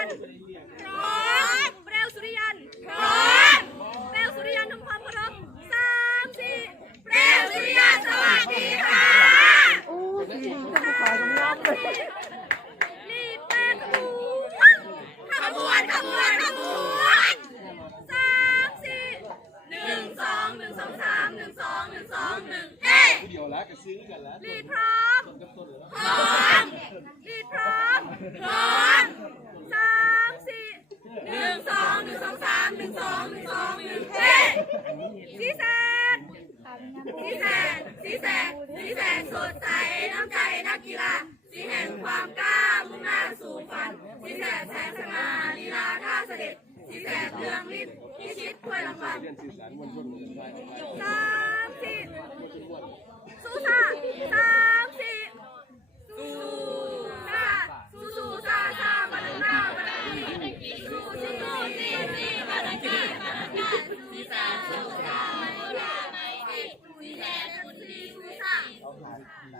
啊！ สีแสงสดใสน้ำใจนักกีฬาสีแห่งความกล้ามุ่งหน้าสู่ฝันสีแสงแสงสง่าลีลาท่าเสด็จสีแสงเรืองฤทธิ์พิชิตถ้วยรางวัล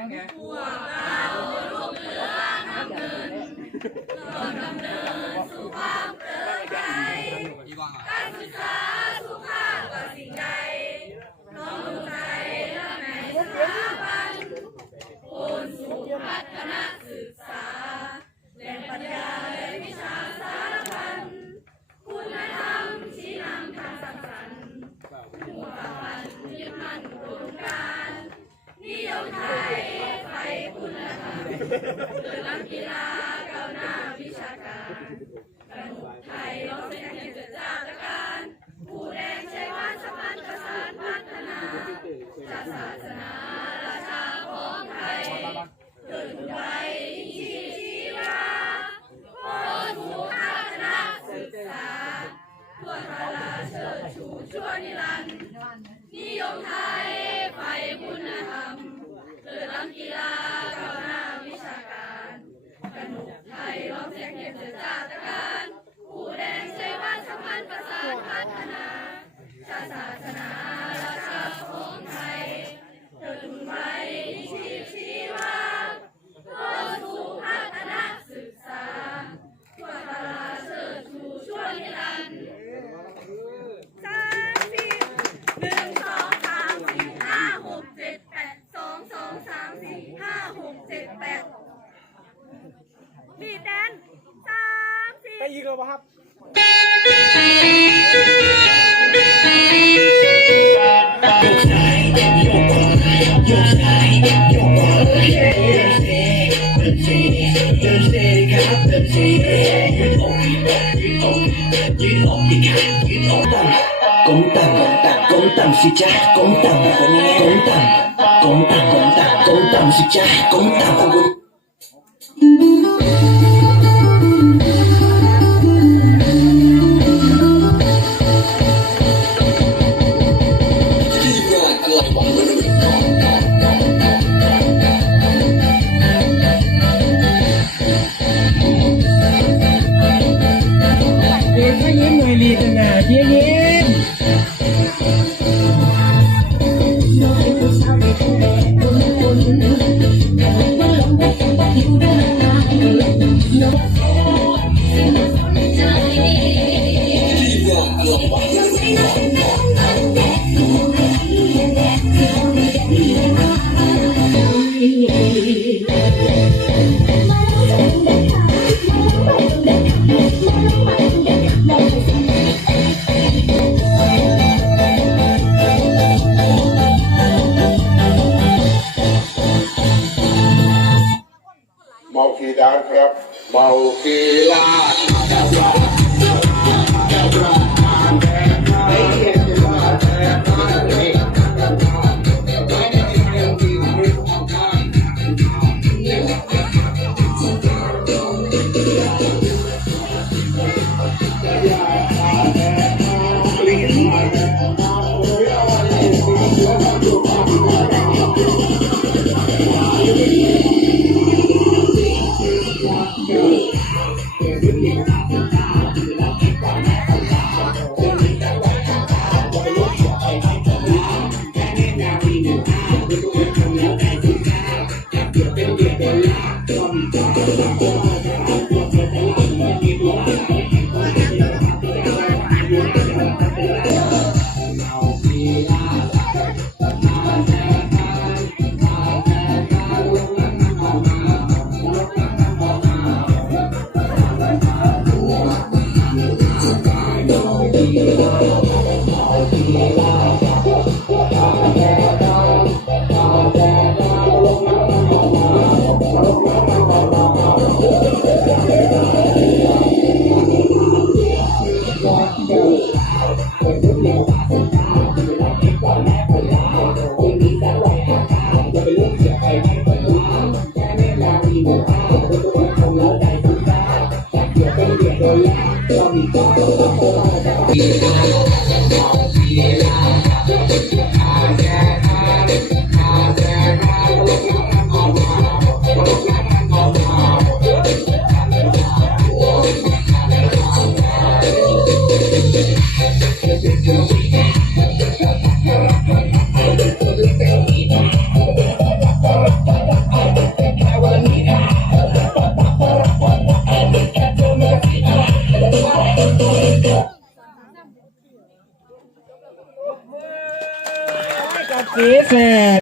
ยังไงพวกเราลูกเรือนำเดินตลอดำเนินสู่ความเปลือใจการศึกษาสุภาพกว่าสิ่งใดต้อมใจและไหนสถาบันคุณสุพัฒนา กีฬากำหน้าวิชาการสนุกไทย ดีดแดนสามสี่ได้ยินเราปะครับก้มต่ำก้มต่ำสิจ้าก้มต่ำก้มต่ำก้มต่ำก้มต่ำก้มต่ำสิจ้าก้มต่ำ เมาขี่ดานครับ เมาขี่ลาน กับ สีแสด